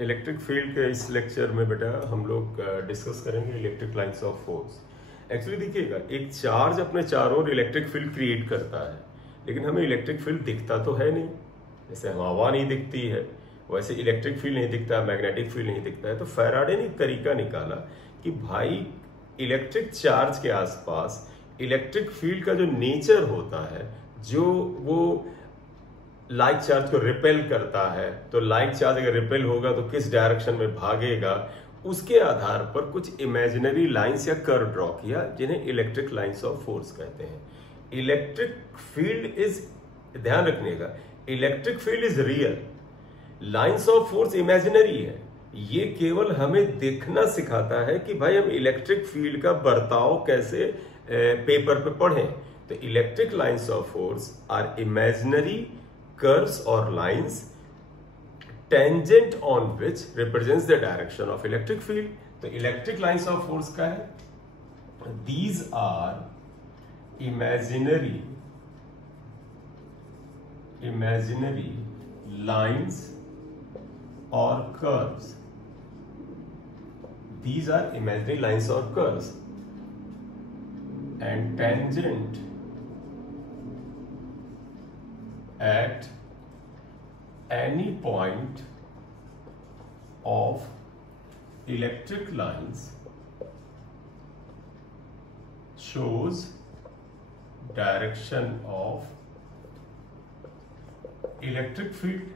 Electric field के इस lecture में बेटा हम लोग डिस्कस करेंगे electric lines of force. Actually देखिएगा, एक चार्ज अपने चारों ओर इलेक्ट्रिक फील्ड क्रिएट करता है, लेकिन हमें इलेक्ट्रिक फील्ड दिखता तो है नहीं। जैसे हवा नहीं दिखती है वैसे इलेक्ट्रिक फील्ड नहीं दिखता, मैग्नेटिक फील्ड नहीं दिखता है। तो फैराडे ने एक तरीका निकाला कि भाई इलेक्ट्रिक चार्ज के आसपास इलेक्ट्रिक फील्ड का जो नेचर होता है, जो वो लाइक चार्ज को रिपेल करता है, तो लाइक चार्ज अगर रिपेल होगा तो किस डायरेक्शन में भागेगा, उसके आधार पर कुछ इमेजिनरी लाइंस या कर्व ड्रॉ किया, जिन्हें इलेक्ट्रिक लाइंस ऑफ फोर्स कहते हैं। इलेक्ट्रिक फील्ड इज, ध्यान रखिएगा, electric field is real, lines of force imaginary है। ये केवल हमें देखना सिखाता है कि भाई हम इलेक्ट्रिक फील्ड का बर्ताव कैसे पेपर पे पढ़ें। तो electric lines of force are imaginary curves or lines tangent on which represents the direction of electric field. तो electric lines of force का है, these are imaginary lines or curves. These are imaginary lines or curves and tangent at any point of electric lines shows direction of electric field.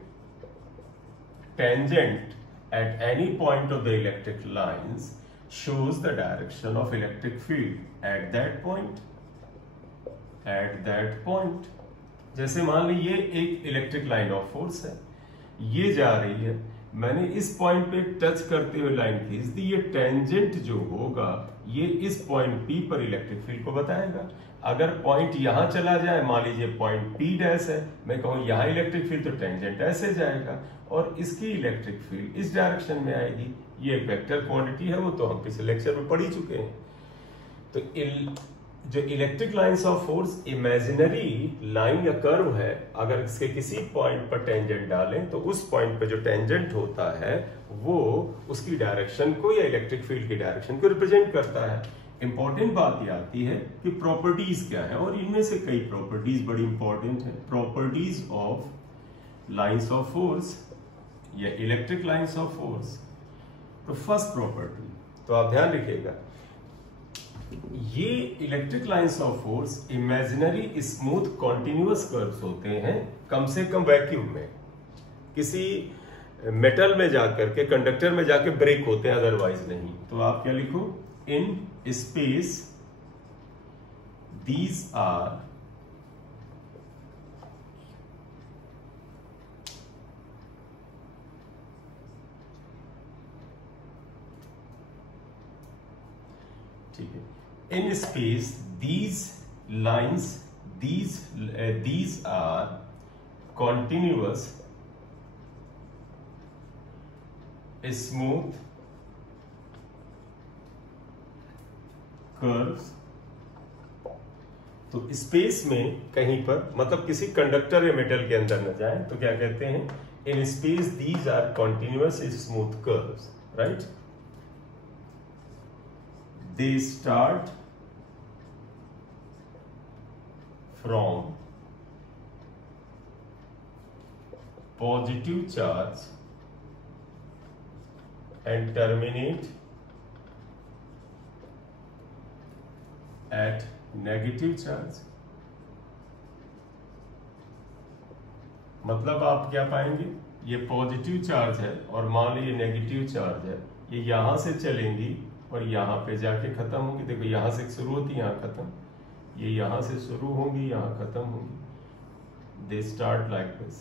Tangent at any point of the electric lines shows the direction of electric field at that point. जैसे मान लीजिए एक electric line of force है, ये जा रही है, मैंने इस पॉइंट पे टच करते हुए लाइन खींच दी, ये टेंजेंट जो होगा ये इस पॉइंट पी पर इलेक्ट्रिक फील्ड को बताएगा। अगर पॉइंट यहां चला जाए, मान लीजिए पॉइंट पी डैश है, मैं कहूं यहां इलेक्ट्रिक फील्ड, तो टेंजेंट ऐसे जाएगा और इसकी इलेक्ट्रिक फील्ड इस डायरेक्शन में आएगी। ये वेक्टर क्वांटिटी है, वो तो हम पिछले लेक्चर में पढ़ ही चुके हैं। तो जो electric lines of force imaginary line या कर्व है, अगर इसके किसी पॉइंट पर टेंजेंट डालें तो उस पॉइंट पर जो टेंजेंट होता है वो उसकी डायरेक्शन को या इलेक्ट्रिक फील्ड की डायरेक्शन को रिप्रेजेंट करता है। इंपॉर्टेंट बात ये आती है कि प्रॉपर्टीज क्या है, और इनमें से कई प्रॉपर्टीज बड़ी इंपॉर्टेंट है। Properties of lines of force या इलेक्ट्रिक लाइंस ऑफ फोर्स। तो फर्स्ट प्रॉपर्टी, तो आप ध्यान रखिएगा, ये electric lines of force imaginary smooth continuous curves होते हैं, कम से कम वैक्यूम में। किसी मेटल में जाकर के, कंडक्टर में जाके ब्रेक होते हैं, अदरवाइज नहीं। तो आप क्या लिखो, इन स्पेस दीज आर ठीक है, in space these lines, these are continuous smooth curves। तो स्पेस में कहीं पर, मतलब किसी कंडक्टर या मेटल के अंदर न जाए, तो क्या कहते हैं, in space these are continuous smooth curves, right? They start from positive charge and terminate at negative charge। मतलब आप क्या पाएंगे, ये पॉजिटिव चार्ज है और मान लीजिए नेगेटिव चार्ज है, ये यहां से चलेंगी और यहां पे जाके खत्म होगी। देखो यहां से शुरू होती है, यहां खत्म, ये यहां से शुरू होंगी, यहां खत्म होंगी। They start like this.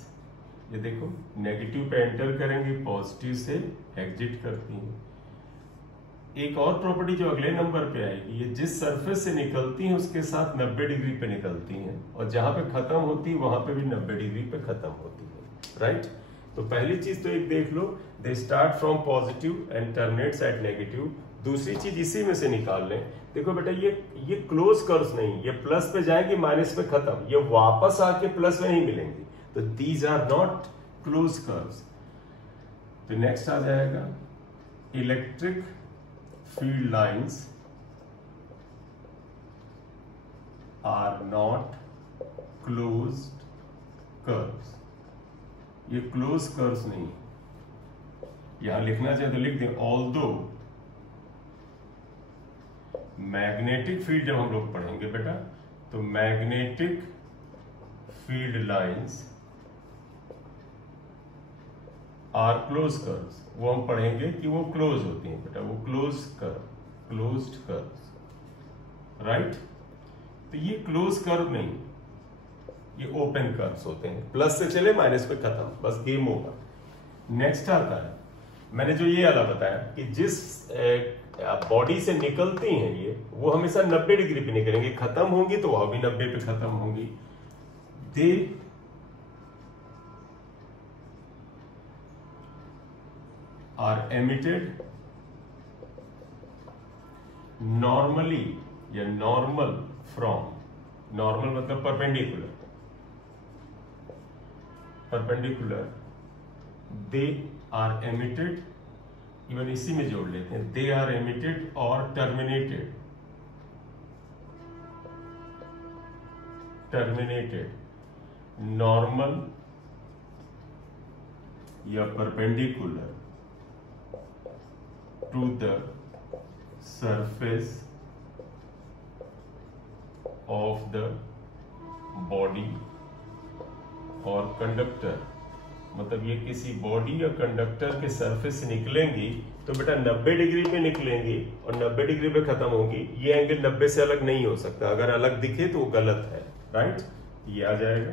ये देखो नेगेटिव पे एंटर करेंगे, पॉजिटिव से एग्जिट करती हैं। एक और प्रॉपर्टी जो अगले नंबर पे आएगी, ये जिस सरफेस से निकलती हैं उसके साथ 90 डिग्री पे निकलती हैं, और जहां पे खत्म होती है वहां पे भी 90 डिग्री पे खत्म होती है, राइट? तो पहली चीज तो एक देख लो, they start from positive and terminates at negative. दूसरी चीज इसी में से निकाल लें, देखो बेटा ये क्लोज कर्व्स नहीं, ये प्लस पे जाएगी माइनस पे खत्म, ये वापस आके प्लस में नहीं मिलेंगी, तो these are not close curves. तो नेक्स्ट आ जाएगा electric field lines are not closed curves. ये क्लोज कर्व्स नहीं, यहां लिखना चाहिए तो लिख दें ऑल्दो मैग्नेटिक फील्ड, जब हम लोग पढ़ेंगे बेटा तो magnetic field lines are close curves, वो हम पढ़ेंगे कि वो क्लोज होती हैं बेटा, वो क्लोज्ड कर्व्स, राइट। तो ये क्लोज कर्व नहीं, ये ओपन कर्व्स होते हैं। प्लस से चले माइनस पे खत्म, बस गेम होगा। नेक्स्ट आता है, मैंने जो ये वाला बताया कि जिस बॉडी से निकलती हैं ये, वो हमेशा 90 डिग्री पे निकलेंगे, खत्म होंगी तो वह भी 90 पे खत्म होंगी। दे आर एमिटेड नॉर्मली या नॉर्मल फ्रॉम, नॉर्मल मतलब perpendicular, they are emitted, even इसी में जोड़ लेते हैं, दे आर एमिटेड और टर्मिनेटेड नॉर्मल या perpendicular to the surface of the body और कंडक्टर। मतलब ये किसी बॉडी या कंडक्टर के सरफेस से निकलेंगी तो बेटा 90 डिग्री पे निकलेंगी और 90 डिग्री पे खत्म होगी। ये एंगल 90 से अलग नहीं हो सकता, अगर अलग दिखे तो वो गलत है, राइट। ये आ जाएगा।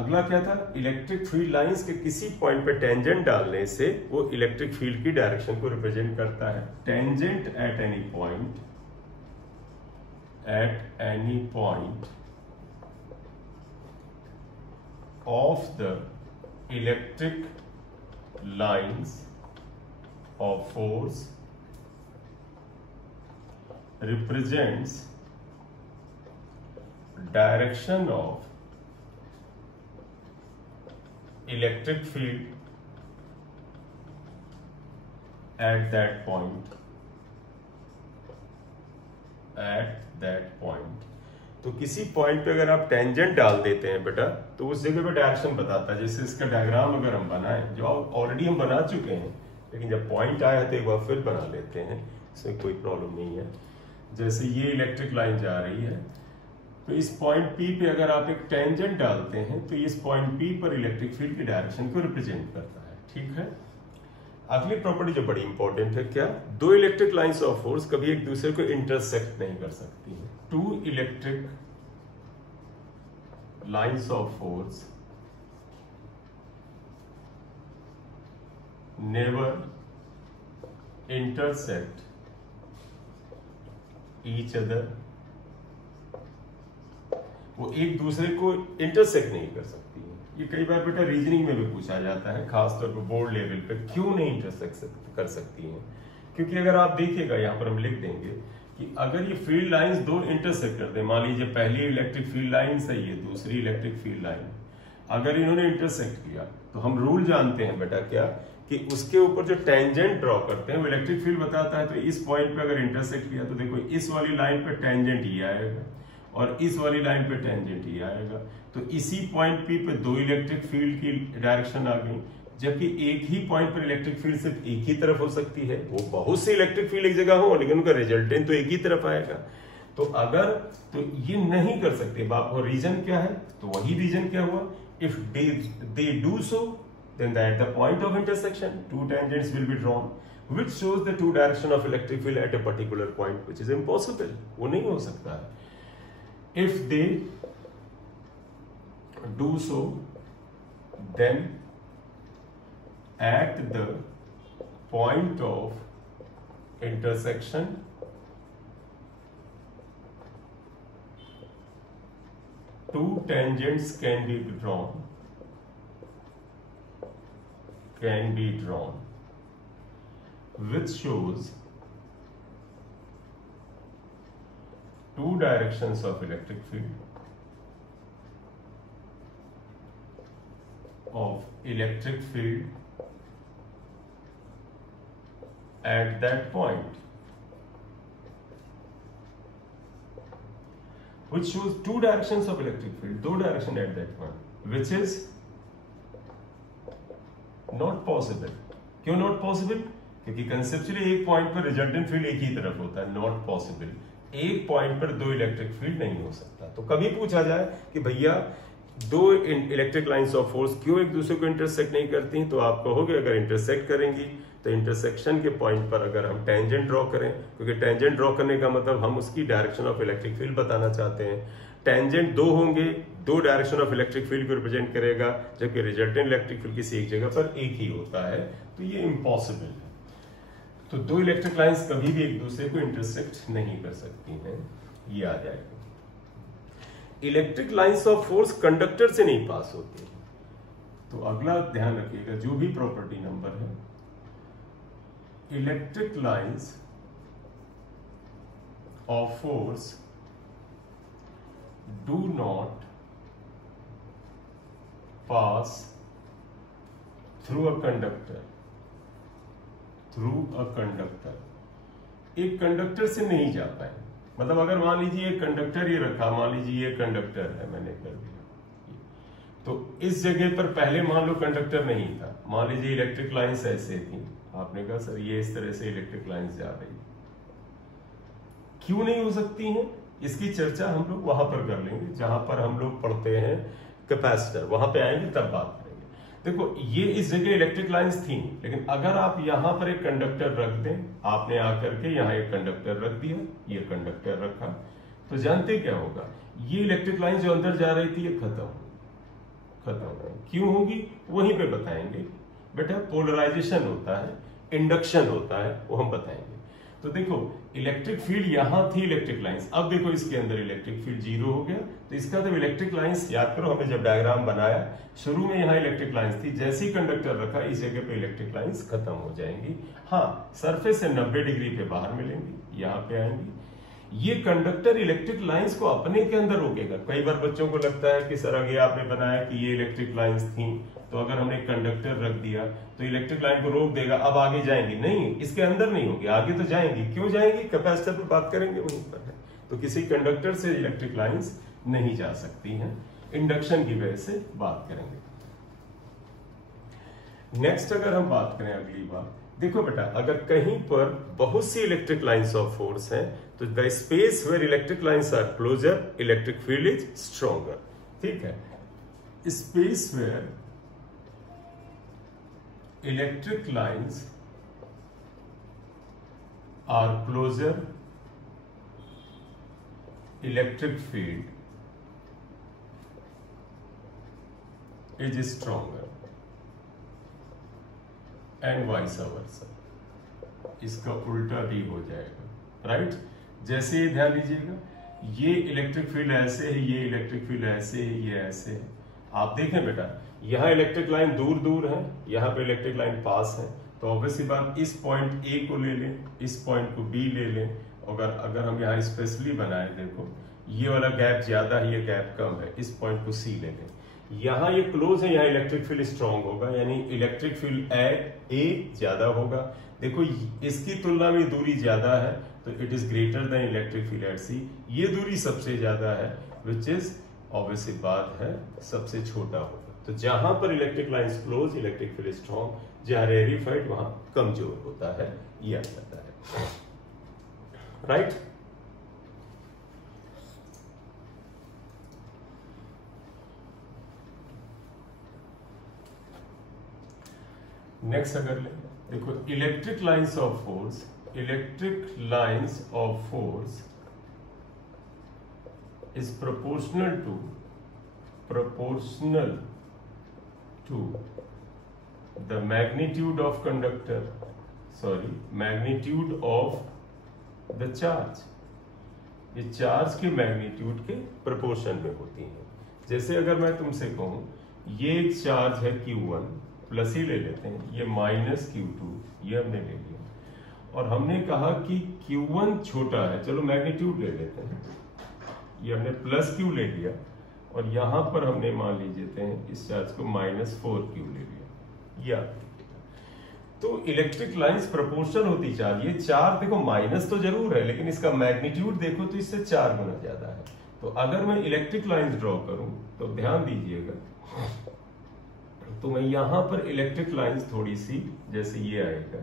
अगला क्या था, इलेक्ट्रिक फील्ड लाइंस के किसी पॉइंट पे टेंजेंट डालने से वो इलेक्ट्रिक फील्ड की डायरेक्शन को रिप्रेजेंट करता है। Tangent at any point of the electric lines of force represents direction of electric field at that point, तो किसी पॉइंट पे अगर आप टेंजेंट डाल देते हैं बेटा तो उस जगह पे डायरेक्शन बताता है। जैसे इसका डायग्राम अगर हम बनाएं, जो ऑलरेडी हम बना चुके हैं, लेकिन जब पॉइंट आया तो एक बार फिर बना लेते हैं, इसमें कोई प्रॉब्लम नहीं है। जैसे ये इलेक्ट्रिक लाइन जा रही है, तो इस पॉइंट पी पे अगर आप एक टेंजेंट डालते हैं तो इस पॉइंट पी पर इलेक्ट्रिक फील्ड की डायरेक्शन को रिप्रेजेंट करता है, ठीक है। अगली प्रॉपर्टी जो बड़ी इंपॉर्टेंट है, क्या, दो इलेक्ट्रिक लाइंस ऑफ फोर्स कभी एक दूसरे को इंटरसेक्ट नहीं कर सकती है। Two electric lines of force never intersect each other, वो एक दूसरे को इंटरसेक्ट नहीं कर सकती है। ये कई बार बेटा रीजनिंग में भी पूछा जाता है, खासतौर पर बोर्ड लेवल पे, क्यों नहीं इंटरसेक्ट कर सकती हैं। क्योंकि अगर आप देखिएगा, यहाँ पर हम लिख देंगे कि अगर ये फील्ड लाइंस दो इंटरसेक्ट करते हैं, मान लीजिए पहली इलेक्ट्रिक फील्ड लाइन है, ये दूसरी इलेक्ट्रिक फील्ड लाइन, अगर इन्होंने इंटरसेक्ट किया तो हम रूल जानते हैं बेटा क्या, कि उसके ऊपर जो टेंजेंट ड्रॉ करते हैं वो इलेक्ट्रिक फील्ड बताता है। तो इस पॉइंट पे अगर इंटरसेक्ट किया तो देखो इस वाली लाइन पे टेंजेंट ये आएगा और इस वाली लाइन पे टेंजेंट ये आएगा, तो इसी पॉइंट पी पे दो इलेक्ट्रिक फील्ड की डायरेक्शन आ गई। जबकि एक ही पॉइंट पर इलेक्ट्रिक फील्ड सिर्फ एक ही तरफ हो सकती है, वो बहुत सी इलेक्ट्रिक फील्ड एक जगह हो लेकिन उनका रिजल्टेंट तो एक ही तरफ आएगा। तो अगर तो ये नहीं कर सकते, बाप को रीजन क्या है, तो वही रीजन क्या हुआ, if they do so then at the point of intersection two tangents will be drawn which shows the two direction of electric field at a particular point, which is impossible, वो नहीं हो सकता है। if they do so then at the point of intersection two tangents can be drawn which shows two directions of electric field of electric field at that point, which shows two directions of electric field, दो direction at that point, which is not possible. क्यों not possible? क्योंकि conceptually एक point पर resultant field एक ही तरफ होता है, not possible. एक पॉइंट पर दो इलेक्ट्रिक फील्ड नहीं हो सकता। तो कभी पूछा जाए कि भैया दो इलेक्ट्रिक लाइंस ऑफ फोर्स क्यों एक दूसरे को इंटरसेक्ट नहीं करती, तो आप कहोगे अगर इंटरसेक्ट करेंगी तो इंटरसेक्शन के पॉइंट पर अगर हम टेंजेंट ड्रॉ करें, क्योंकि टेंजेंट ड्रॉ करने का मतलब हम उसकी डायरेक्शन ऑफ इलेक्ट्रिक फील्ड बताना चाहते हैं। टेंजेंट दो होंगे, दो डायरेक्शन ऑफ इलेक्ट्रिक फील्ड को रिप्रेजेंट करेगा, जबकि रिजल्टेंट इलेक्ट्रिक फील्ड किसी एक जगह पर एक ही होता है, तो ये इम्पॉसिबल है। तो दो इलेक्ट्रिक लाइंस कभी भी एक दूसरे को इंटरसेक्ट नहीं कर सकती हैं, ये आ जाएगा। Electric lines of force conductor से नहीं पास होती। तो अगला ध्यान रखिएगा, जो भी प्रॉपर्टी नंबर है, electric lines of force do not pass through a conductor, through a conductor. एक कंडक्टर से नहीं जा पाए। मतलब अगर मान लीजिए एक कंडक्टर ये रखा, मान लीजिए ये कंडक्टर है, मैंने कर दिया, तो इस जगह पर पहले मान लो कंडक्टर नहीं था, मान लीजिए इलेक्ट्रिक लाइंस ऐसे थी, आपने कहा सर ये इस तरह से इलेक्ट्रिक लाइंस जा रही, क्यों नहीं हो सकती हैं, इसकी चर्चा हम लोग वहां पर कर लेंगे जहां पर हम लोग पढ़ते हैं कैपेसिटर, वहां पे आएंगे तब बात करेंगे। देखो ये इस जगह इलेक्ट्रिक लाइंस थी, लेकिन अगर आप यहां पर एक कंडक्टर रख दें, आपने आकर के यहां एक कंडक्टर रख दिया, ये कंडक्टर रखा, तो जानते क्या होगा, ये इलेक्ट्रिक लाइन जो अंदर जा रही थी ये खत्म हो, क्यों होगी वहीं पे बताएंगे। बेटा पोलराइजेशन होता है, इंडक्शन होता है, वो हम बताएंगे। तो देखो इलेक्ट्रिक फील्ड यहां थी इलेक्ट्रिक लाइंस, अब देखो इसके अंदर इलेक्ट्रिक फील्ड जीरो हो गया, तो इसका तो इलेक्ट्रिक लाइंस, याद करो हमें जब डायग्राम बनाया शुरू में यहाँ इलेक्ट्रिक लाइंस थी, जैसे ही कंडक्टर रखा इस जगह पे इलेक्ट्रिक लाइंस खत्म हो जाएंगी। हाँ, सरफेस से 90 डिग्री पे बाहर मिलेंगी, यहाँ पे आएंगी। ये कंडक्टर इलेक्ट्रिक लाइंस को अपने के अंदर रोकेगा। कई बार बच्चों को लगता है कि सर आगे आपने बनाया कि ये इलेक्ट्रिक लाइंस थी, तो अगर हमने कंडक्टर रख दिया तो इलेक्ट्रिक लाइन को रोक देगा, अब आगे जाएंगी नहीं, इसके अंदर नहीं होगी, आगे तो जाएंगी। क्यों जाएंगी, कैपेसिटर पर बात करेंगे वहीं पर है। तो किसी कंडक्टर से इलेक्ट्रिक लाइंस नहीं जा सकती हैं, इंडक्शन की वजह से बात करेंगे। नेक्स्ट अगर हम बात करें अगली बात, देखो बेटा अगर कहीं पर बहुत सी इलेक्ट्रिक लाइंस ऑफ फोर्स हैं, तो the space where electric lines are closer electric field is stronger. ठीक है, space where electric lines are closer electric field is stronger and vice versa, इसका उल्टा भी हो जाएगा। राइट, जैसे ये ध्यान दीजिएगा, ये इलेक्ट्रिक फील्ड ऐसे है, ये इलेक्ट्रिक फील्ड ऐसे है, ये ऐसे है। आप देखें बेटा यहाँ इलेक्ट्रिक लाइन दूर दूर है, यहाँ पे इलेक्ट्रिक लाइन पास है, तो ऑब्वियसली बात इस पॉइंट ए को ले लें, इस पॉइंट को बी ले लें। अगर हम यहाँ स्पेशली बनाए, देखो ये वाला गैप ज्यादा है, ये गैप कम है, इस पॉइंट को सी ले लें। यहाँ ये क्लोज है, यहाँ इलेक्ट्रिक फील्ड स्ट्रॉन्ग होगा, यानी इलेक्ट्रिक फील्ड एट ए ज्यादा होगा। देखो इसकी तुलना में दूरी ज्यादा है, तो it is greater than electric field at C. ये दूरी सबसे ज्यादा है, विच इज ऑब्वियसली बात है सबसे छोटा होगा। तो जहां पर electric lines close electric field strong, जहां रेरिफाइड वहां कमजोर होता है, ये आ जाता है। राइट, नेक्स्ट अगर ले देखो electric lines of force, electric lines of force is proportional to the magnitude of conductor, magnitude of the charge। ये चार्ज के मैग्नीट्यूड के प्रोपोर्शन में होती है। जैसे अगर मैं तुमसे कहूं ये एक चार्ज है Q1, प्लस ही ले लेते हैं, ये माइनस Q2, ये हमने ले लिया, और हमने कहा कि Q1 छोटा है, चलो मैग्नीट्यूड ले लेते हैं, ये हमने प्लस Q ले लिया, और यहां पर हमने मान लीजिए इस चार्ज को -4 क्यू ले लिया। या तो इलेक्ट्रिक लाइंस प्रोपोर्शनल होती जा रही है। चार्ज देखो माइनस तो जरूर है, लेकिन इसका मैग्नीट्यूड देखो तो इससे 4 गुना ज्यादा है। तो अगर मैं इलेक्ट्रिक लाइंस ड्रॉ करूं तो ध्यान दीजिएगा, तो मैं यहां पर इलेक्ट्रिक लाइंस थोड़ी सी जैसे ये आएगा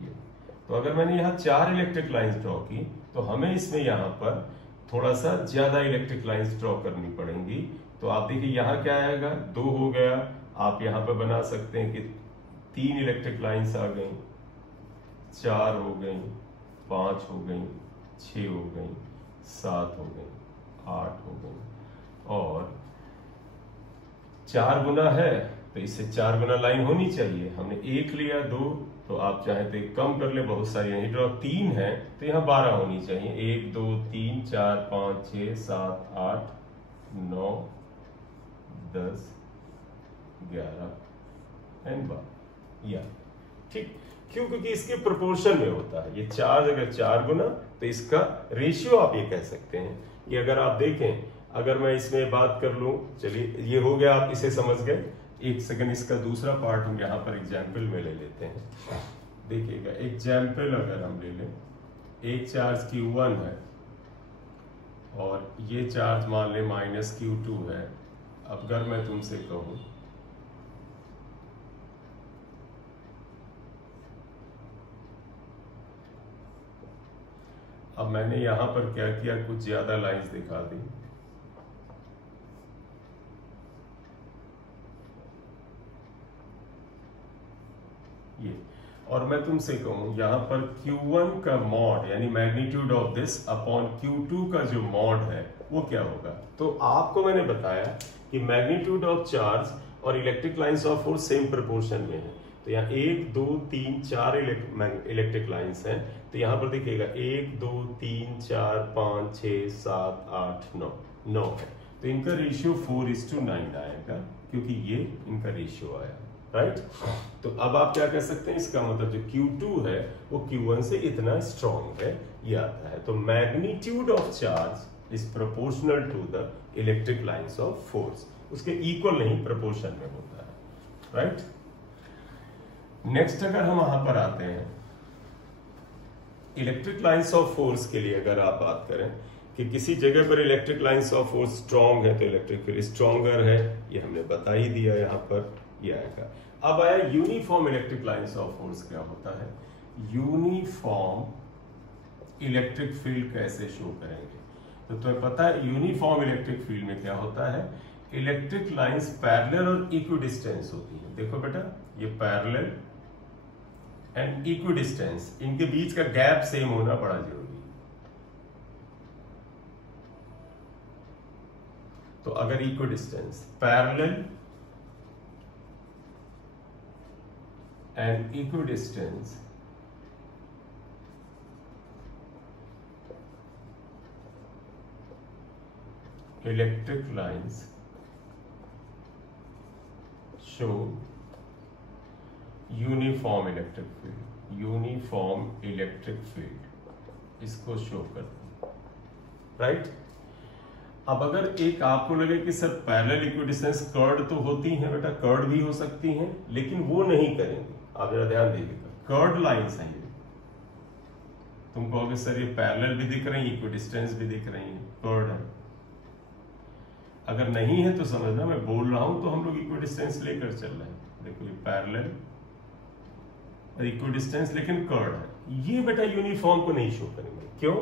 ये, तो अगर मैंने यहाँ 4 इलेक्ट्रिक लाइंस ड्रॉ की तो हमें इसमें यहाँ पर थोड़ा सा ज्यादा इलेक्ट्रिक लाइंस ड्रॉ करनी पड़ेंगी। तो आप देखिए यहाँ क्या आएगा, 2 हो गया। आप यहाँ पर बना सकते हैं कि 3 इलेक्ट्रिक लाइंस आ गई, 4 हो गई, 5 हो गई, 6 हो गई, 7 हो गई, 8 हो गई, और 4 गुना है तो इससे 4 गुना लाइन होनी चाहिए। हमने 1 लिया, 2, तो आप चाहे तो एक कम कर ले, बहुत सारी नहीं ड्रॉ। 3 है तो यहाँ 12 होनी चाहिए। 1 2 3 4 5 6 7 8 9 10 11 एंड 12। या ठीक, क्यों? क्योंकि इसके प्रोपोर्शन में होता है। ये चार्ज अगर 4 गुना तो इसका रेशियो आप ये कह सकते हैं कि अगर आप देखें, अगर मैं इसमें बात कर लूं, चलिए ये हो गया, आप इसे समझ गए। एक सेकंड, इसका दूसरा पार्ट हम यहाँ पर एग्जाम्पल में ले लेते हैं। देखिएगा एग्जाम्पल अगर हम ले लें, एक चार्ज Q1 है और ये चार्ज मान लें -Q2 है। अब अगर मैं तुमसे कहूं अब मैंने यहां पर क्या किया, कुछ ज्यादा लाइंस दिखा दी। ये, और मैं तुमसे कहूं यहां पर Q1 का मॉड यानी magnitude of this upon Q2 का जो मॉड है वो क्या होगा। तो आपको मैंने बताया कि मैग्नीट्यूड ऑफ चार्ज और electric lines of force same proportion में है। तो यहाँ 1 2 3 4 इलेक्ट्रिक लाइंस हैं। तो यहाँ पर देखिएगा 1 2 3 4 5 6 7 8 9 है। तो इनका रेशियो 4:9 आएगा, क्योंकि ये इनका रेशियो आया, राइट। तो अब आप क्या कह सकते हैं, इसका मतलब जो Q2 है वो Q1 से इतना स्ट्रॉन्ग है, ये आता है। तो magnitude of charge is proportional to the electric lines of force, उसके इक्वल नहीं, प्रोपोर्शन में होता है, राइट। नेक्स्ट अगर हम वहां पर आते हैं इलेक्ट्रिक लाइंस ऑफ फोर्स के लिए, अगर आप बात करें कि किसी जगह पर electric lines of force strong है तो इलेक्ट्रिक फील्ड स्ट्रॉन्गर है, ये हमने बता ही दिया। यहाँ पर ये आएगा। अब आया uniform electric lines of force क्या होता है। यूनिफॉर्म इलेक्ट्रिक फील्ड कैसे शो करेंगे, तो तुम्हें पता है यूनिफॉर्म इलेक्ट्रिक फील्ड में क्या होता है, इलेक्ट्रिक लाइंस पैरेलल और इक्विडिस्टेंस होती है। देखो बेटा, ये पैरेलल एंड इक्विडिस्टेंस, इनके बीच का गैप सेम होना बड़ा जरूरी है। तो अगर equidistance parallel and equidistance electric lines show uniform electric field, uniform electric field इसको शो करते हैं, राइट। अब अगर एक आपको लगे कि सर पैरेलल इक्विडिस्टेंस कर्ड तो होती हैं बेटा, कर्ड भी हो सकती हैं, लेकिन वो नहीं करेंगे। आप जरा ध्यान दीजिएगा, कर्ड लाइंस हैं ये। तुम कहोगे सर ये पैरेलल भी दिख रही है, इक्विडिस्टेंस भी दिख रही है, कर्ड है। अगर नहीं है तो समझना मैं बोल रहा हूं तो हम लोग इक्विडिस्टेंस लेकर चल रहे हैं। देखो ये पैरेलल और इक्विडिस्टेंस लेकिन कर्ड है, ये बेटा यूनिफॉर्म को नहीं शो करेंगे। क्यों?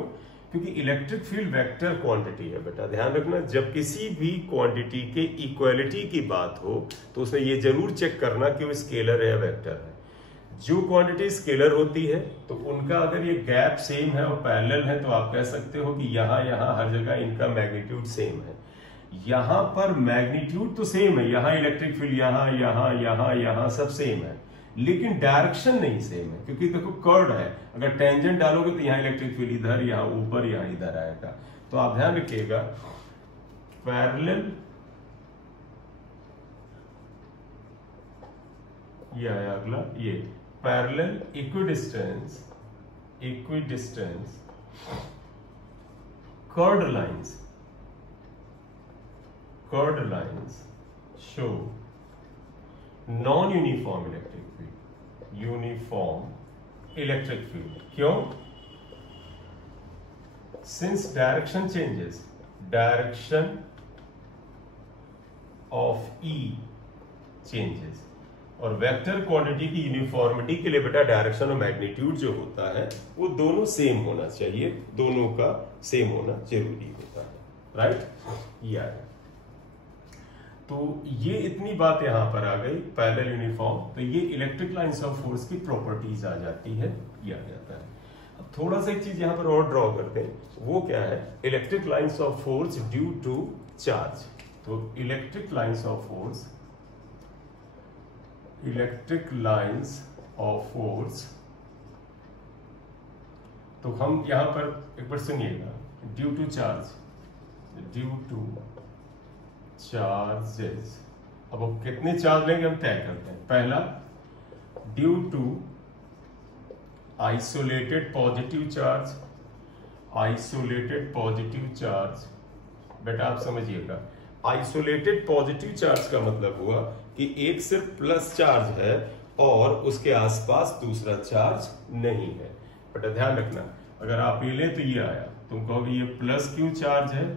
क्योंकि इलेक्ट्रिक फील्ड वेक्टर क्वांटिटी है बेटा। ध्यान रखना, जब किसी भी क्वांटिटी के इक्वालिटी की बात हो तो उसमें ये जरूर चेक करना कि वो स्केलर है या वेक्टर है। जो क्वांटिटी स्केलर होती है तो उनका अगर ये गैप सेम है और पैरेलल है तो आप कह सकते हो कि यहाँ हर जगह इनका मैग्नीट्यूड सेम है। यहां पर मैग्नीट्यूड तो सेम है, यहां इलेक्ट्रिक फील्ड यहां सब सेम है, लेकिन डायरेक्शन नहीं सेम है, क्योंकि देखो कर्ड है। अगर टेंजेंट डालोगे तो यहाँ इलेक्ट्रिक फील्ड इधर, यहाँ ऊपर, यहाँ इधर आएगा। तो आप ध्यान रखिएगा, पैरेलल ये आया अगला, ये parallel equidistance curved curved lines show non uniform electric field, uniform electric field. क्यों? Since direction changes, direction of E changes, और वेक्टर क्वांटिटी की यूनिफॉर्मिटी के लिए बेटा डायरेक्शन और मैग्नीट्यूड जो होता है वो दोनों सेम होना चाहिए, दोनों का सेम होना जरूरी होता है, राइट? ये तो ये इतनी बात यहां पर आ गई पैरेलल यूनिफॉर्म। तो ये इलेक्ट्रिक लाइंस ऑफ फोर्स की प्रॉपर्टीज आ जाती है, ये आ जाता है। अब थोड़ा सा एक चीज यहां पर और ड्रॉ करते हैं, वो क्या है? Electric lines of force due to charge. तो electric lines of force, electric lines of force, तो हम यहां पर एक बार सुनिएगा, due to charge, due to charges. अब हम कितने चार्ज लेंगे हम तय करते हैं। पहला, due to isolated positive charge, isolated positive charge. बेटा आप समझिएगा, आइसोलेटेड पॉजिटिव चार्ज का मतलब हुआ कि एक सिर्फ प्लस चार्ज है और उसके आसपास दूसरा चार्ज नहीं है। बेटा ध्यान रखना, अगर आप ये ले तो ये आया, तुम कहोगे ये प्लस क्यू चार्ज है,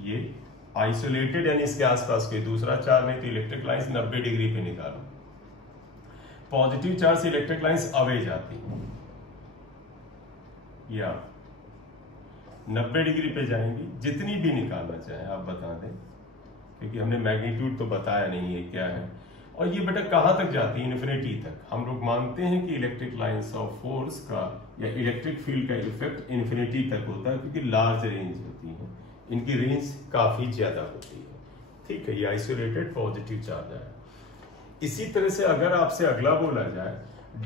ये आइसोलेटेड यानी इसके आसपास कोई दूसरा चार्ज नहीं, तो इलेक्ट्रिक लाइंस 90 डिग्री पे निकालो। पॉजिटिव चार्ज से इलेक्ट्रिक लाइंस अवे जाती है, या 90 डिग्री पे जाएंगी, जितनी भी निकालना चाहे आप बता दें, क्योंकि हमने मैग्नीट्यूड तो बताया नहीं है क्या है। और ये बेटा कहां तक जाती है? इन्फिनिटी तक। हम लोग मानते हैं कि इलेक्ट्रिक लाइंस ऑफ फोर्स का या इलेक्ट्रिक फील्ड का इफेक्ट इन्फिनिटी तक होता है, क्योंकि लार्ज रेंज होती है, इनकी रेंज काफी ज्यादा होती है। ठीक है, ये आइसोलेटेड पॉजिटिव चार्ज है। इसी तरह से अगर आपसे अगला बोला जाए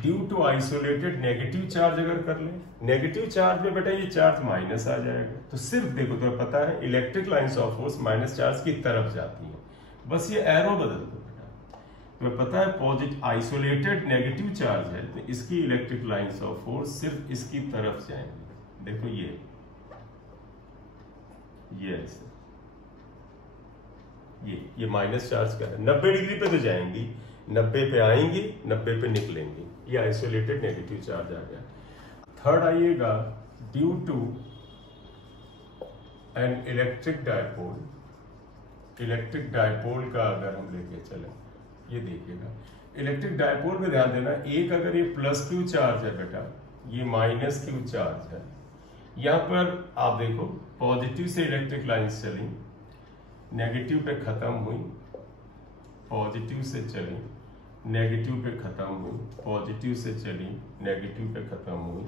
due to isolated negative charge, अगर कर ले नेगेटिव चार्ज में बेटा ये चार्ज माइनस आ जाएगा। तो सिर्फ देखो, तो पता है electric lines of force minus charge की तरफ जाती है, बस ये एरो बदल दो बेटा। तुम्हें पता है पॉजिटिव आइसोलेटेड नेगेटिव चार्ज है, तो इसकी इलेक्ट्रिक लाइंस ऑफ फोर्स सिर्फ इसकी तरफ जाएंगे। देखो ये माइनस चार्ज का है, 90 डिग्री पे तो जाएंगी, 90 पे आएंगी, 90 पे निकलेंगी। ये आइसोलेटेड नेगेटिव चार्ज आ गया। थर्ड आइएगा, due to an electric dipole. Electric dipole का अगर हम लेके चले, ये देखिएगा, इलेक्ट्रिक डायपोल में ध्यान देना, एक अगर ये प्लस क्यू चार्ज है बेटा, ये माइनस क्यू चार्ज है। यहां पर आप देखो पॉजिटिव से इलेक्ट्रिक लाइंस चली, नेगेटिव पे खत्म हुई, पॉजिटिव से चली, नेगेटिव पे खत्म हुई, पॉजिटिव से चली, नेगेटिव पे खत्म हुई।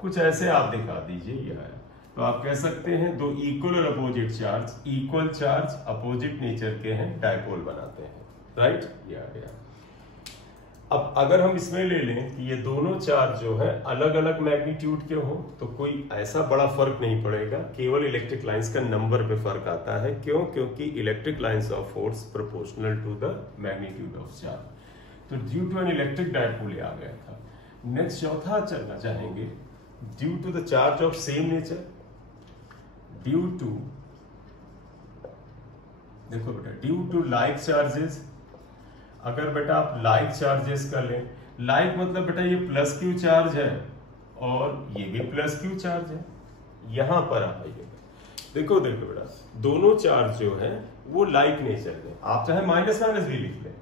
कुछ ऐसे आप दिखा दीजिए, ये आया। तो आप कह सकते हैं दो इक्वल और opposite charge, equal charge opposite nature के हैं, डायपोल बनाते हैं, राइट? ये आ गया। अब अगर हम इसमें ले लें कि ये दोनों चार्ज जो है अलग अलग मैग्नीट्यूड के हो, तो कोई ऐसा बड़ा फर्क नहीं पड़ेगा, केवल इलेक्ट्रिक लाइंस का नंबर पे फर्क आता है। क्यों? क्योंकि electric lines of force proportional to the magnitude of charge. तो due to an electric dipole आ गया था। नेक्स्ट चौथा चलना चाहेंगे, due to the charge of same nature, due to, देखो बेटा, ड्यू टू लाइक चार्जेस। अगर बेटा आप लाइक चार्जेस का लें, लाइक मतलब बेटा ये प्लस क्यू चार्ज है और ये भी प्लस क्यू चार्ज है, यहां पर आइए, देखो बेटा, दोनों चार्ज जो है वो लाइक नेचर है। आप चाहे माइनस माइनस भी लिख लें,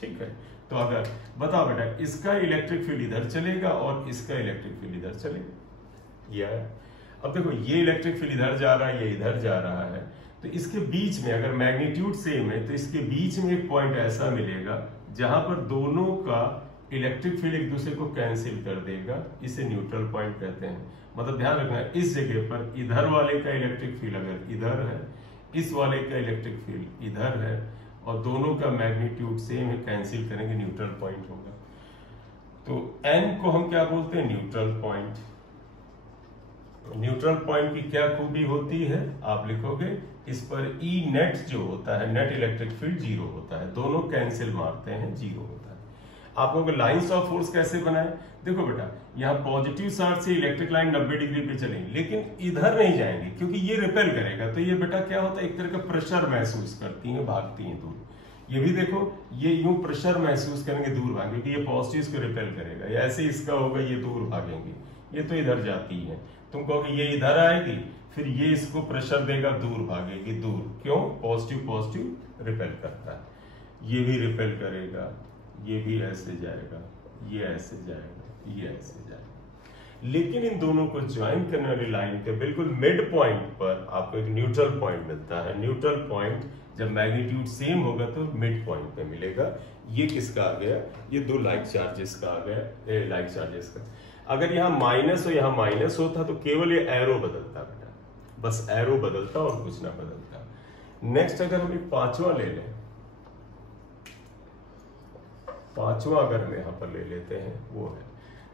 ठीक है। तो अगर बताओ बेटा, इसका इलेक्ट्रिक फील्ड इधर चलेगा और इसका इलेक्ट्रिक फील्ड इधर चलेगा, ये है। अब देखो ये इलेक्ट्रिक फील्ड इधर जा रहा है, ये इधर जा रहा है, तो इसके बीच में अगर मैग्नीट्यूड सेम है तो इसके बीच में एक पॉइंट ऐसा मिलेगा जहां पर दोनों का इलेक्ट्रिक फील्ड एक दूसरे को कैंसिल कर देगा, इसे न्यूट्रल पॉइंट कहते हैं। मतलब ध्यान रखना, इस जगह पर इधर वाले का इलेक्ट्रिक फील्ड अगर इधर है, इस वाले का इलेक्ट्रिक फील्ड इधर है और दोनों का मैग्नीट्यूड सेम है, कैंसिल करेंगे, न्यूट्रल पॉइंट होगा। तो n को हम क्या बोलते हैं? Neutral point. न्यूट्रल पॉइंट की क्या खूबी होती है? आप लिखोगे इस पर E नेट जो होता है, नेट इलेक्ट्रिक फील्ड 0 होता है, दोनों कैंसिल मारते हैं, 0 होता है। आपको लाइंस ऑफ फोर्स कैसे बनाए, देखो बेटा यहाँ पॉजिटिव चार्ज से इलेक्ट्रिक लाइन 90 डिग्री पे चलेंगी, लेकिन इधर नहीं जाएंगे क्योंकि ये रिपेल करेगा। तो ये बेटा क्या होता है, एक तरह का प्रेशर महसूस करती हैं, भागती हैं दूर। ये भी देखो ये यूं प्रेशर महसूस करेंगे, दूर भागेंगे, क्योंकि ये पॉजिटिव इसको रिपेल करेगा। या ऐसे इसका होगा, ये दूर भागेंगे, ये तो इधर जाती है। तुम कहोगे ये इधर आएगी, फिर ये इसको प्रेशर देगा, दूर भागेगी, दूर। क्यों, पॉजिटिव पॉजिटिव रिपेल करता है। ये भी रिपेल करेगा, ये भी ऐसे जाएगा, ये ऐसे जाएगा, ये ऐसे जाएगा। लेकिन इन दोनों को ज्वाइन करने वाली लाइन के बिल्कुल मिड पॉइंट पर आपको एक न्यूट्रल पॉइंट मिलता है। न्यूट्रल पॉइंट जब मैग्नीट्यूड सेम होगा तो मिड पॉइंट पे मिलेगा। ये किसका आ गया, ये दो लाइक चार्जेस का आ गया, लाइक चार्जेस का। अगर यहाँ माइनस हो, यहाँ माइनस होता तो केवल ये एरो बदलता बेटा, बस एरो बदलता और कुछ ना बदलता। नेक्स्ट अगर हम एक पांचवा ले लें, पांचवा अगर हम यहां पर ले लेते हैं, वो है,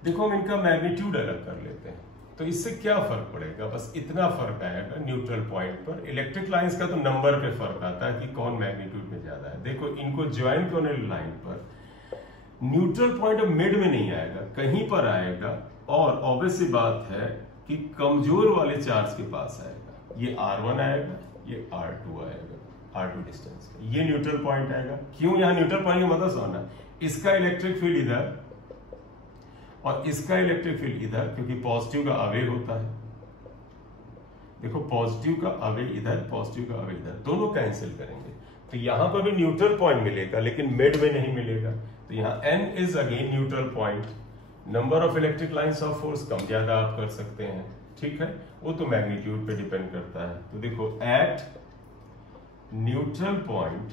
देखो हम इनका मैग्नीट्यूड अलग कर लेते हैं। तो इससे क्या फर्क पड़ेगा, बस इतना फर्क आएगा न्यूट्रल पॉइंट पर। इलेक्ट्रिक लाइंस का तो नंबर पे फर्क आता है कि कौन मैग्नीट्यूड में ज्यादा है। देखो इनको ज्वाइन करने वाली लाइन पर न्यूट्रल पॉइंट मिड में नहीं आएगा, कहीं पर आएगा, और ऑब्वियस सी बात है कि कमजोर वाले चार्ज के पास आएगा। ये R1 आएगा, ये R2 आएगा, R2 डिस्टेंस। ये न्यूट्रल पॉइंट आएगा। क्यों यहाँ न्यूट्रल पॉइंट का मतलब समझना, इसका इलेक्ट्रिक फील्ड इधर और इसका इलेक्ट्रिक फील्ड इधर, क्योंकि पॉजिटिव का अवे होता है। देखो पॉजिटिव का अवे इधर, पॉजिटिव का अवे इधर, दोनों कैंसिल करेंगे। तो यहां पर भी न्यूट्रल पॉइंट मिलेगा, लेकिन मिड में नहीं मिलेगा। तो यहाँ N is again neutral point. Number of electric lines of force कम ज्यादा आप कर सकते हैं, ठीक है, वो तो मैग्नीट्यूड पे डिपेंड करता है। तो देखो एट न्यूट्रल पॉइंट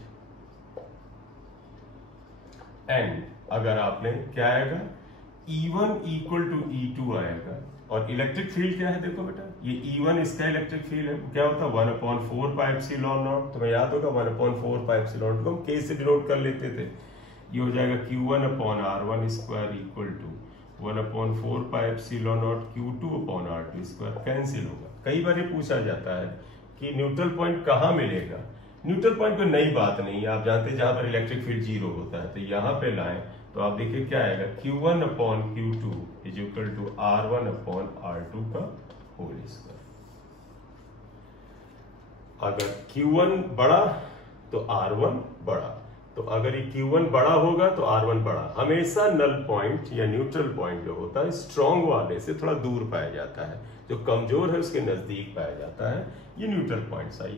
N अगर आपने क्या आएगा, E1 इक्वल टू E2 आएगा। और इलेक्ट्रिक फील्ड क्या है, देखो बेटा ये E1 इसका इलेक्ट्रिक फील्ड है, क्या होता है 1/4 पाई एप्सिलॉन नॉट। तुम्हें याद होगा 1/4 पाई एप्सिलॉन नॉट को हम K से डिनोट कर लेते थे। ये हो जाएगा Q1/R1 square equal to 1/4 pi epsilon naught Q2/R2 square. Cancel होगा। कई बार ये पूछा जाता है कि न्यूट्रल पॉइंट कहाँ मिलेगा। न्यूट्रल पॉइंट कोई नई बात नहीं है, आप जानते हैं जहां पर इलेक्ट्रिक फील्ड जीरो होता है। तो यहां पे लाएं तो आप देखिए क्या आएगा, Q1/Q2 is equal to R1/R2 का होल स्क्वायर। अगर Q1 बड़ा तो R1 बड़ा, तो अगर ये Q1 बड़ा होगा तो R1 बड़ा। हमेशा नल पॉइंट या न्यूट्रल पॉइंट जो होता है स्ट्रॉन्ग वाले से थोड़ा दूर पाया जाता है, जो कमजोर है उसके नजदीक पाया जाता है। ये न्यूट्रल पॉइंट्स आई।